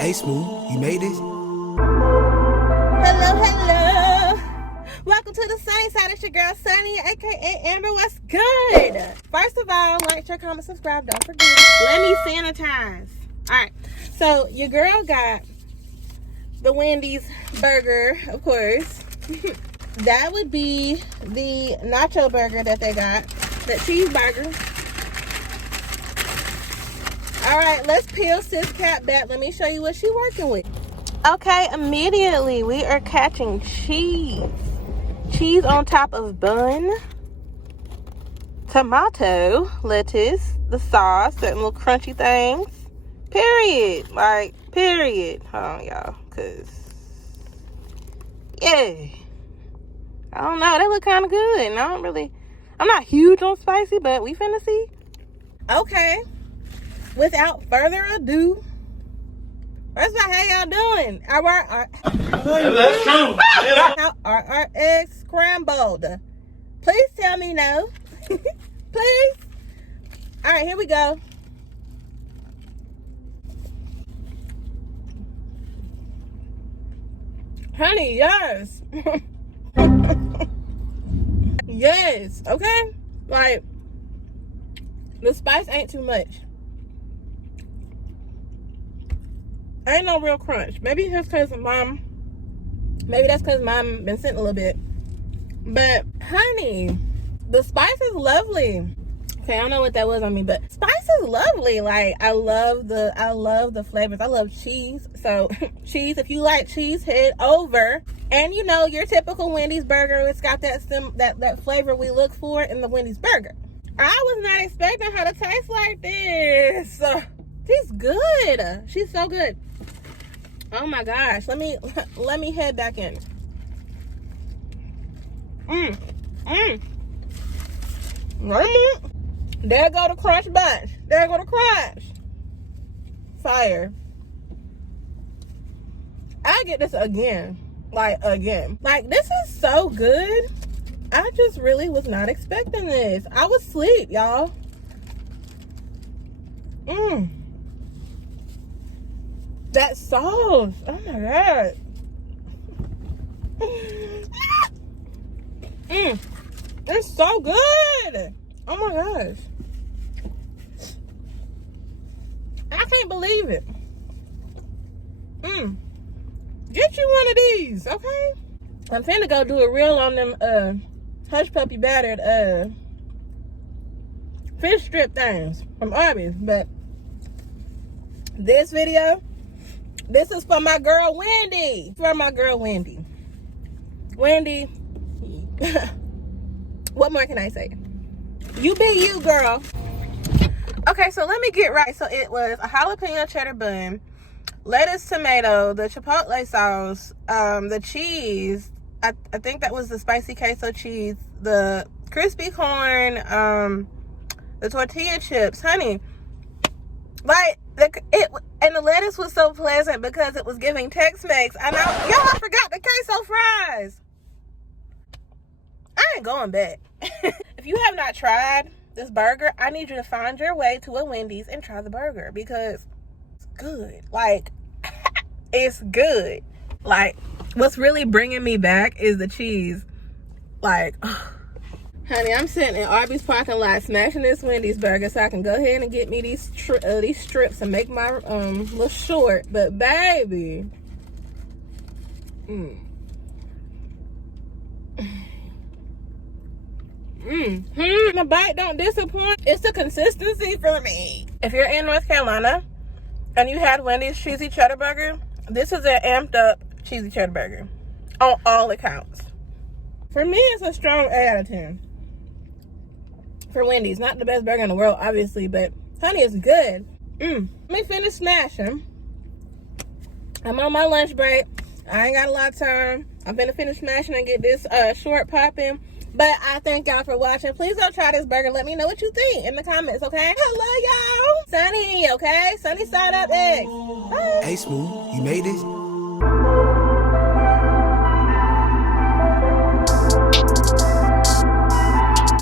Hey Smoove, you made this? Hello, hello. Welcome to the Sunny Side. It's your girl Sunny, aka Amber. What's good? First of all, like, share, comment, subscribe. Don't forget. Let me sanitize. Alright. So your girl got the Wendy's burger, of course. That would be the nacho burger that they got. The cheeseburger. Alright, let's peel sis cat back. Let me show you what she's working with. Okay, immediately we are catching cheese. Cheese on top of bun. Tomato, lettuce, the sauce, certain little crunchy things. Period. Like, period. Hold on, y'all. Because, yeah. I don't know. They look kind of good. And I'm not huge on spicy, but we finna see. Okay. Without further ado, first of all, how y'all doing? That's true. Our eggs scrambled. Please tell me no. Please. All right, here we go. Honey, yes. Yes, okay? Like, the spice ain't too much. Ain't no real crunch. Maybe that's because mom been sitting a little bit. But honey, the spice is lovely. Okay, I don't know what that was on me, but spice is lovely. Like, I love the flavors. I love cheese. So cheese, if you like cheese, head over. And you know, your typical Wendy's burger, it's got that flavor we look for in the Wendy's burger. I was not expecting her to taste like this. She's good. She's so good. Oh my gosh. Let me head back in. There go the crunch bunch. There go the crunch. Fire. I get this again. Like, this is so good. I just really was not expecting this. I was asleep, y'all. That sauce. Oh my god. It's so good. Oh my gosh. I can't believe it. Get you one of these, okay? I'm finna go do a reel on them hush puppy battered fish strip things from Arby's, but this video, this is for my girl Wendy. Wendy, what more can I say? You be you, girl. Okay, so let me get right. So it was a jalapeno cheddar bun, lettuce, tomato, the chipotle sauce, the cheese. I think that was the spicy queso cheese, the crispy corn, the tortilla chips, honey. Like, and the lettuce was so pleasant because it was giving Tex-Mex. And y'all, I forgot the queso fries. I ain't going back. If you have not tried this burger, I need you to find your way to a Wendy's and try the burger because it's good. Like, it's good. Like, what's really bringing me back is the cheese. Like, honey, I'm sitting in Arby's parking lot smashing this Wendy's burger so I can go ahead and get me these strips and make my little short. But baby, the bite don't disappoint. It's the consistency for me. If you're in North Carolina and you had Wendy's cheesy cheddar burger, this is an amped up cheesy cheddar burger on all accounts. For me, it's a strong 8 out of 10. For Wendy's, not the best burger in the world, obviously, but honey, it's good. Let me finish smashing. I'm on my lunch break. I ain't got a lot of time. I'm gonna finish smashing and get this short popping. But I thank y'all for watching. Please go try this burger. Let me know what you think in the comments, okay? I love y'all. Sunny, okay? Sunny side up eggs. Bye. Hey Smoove, you made this?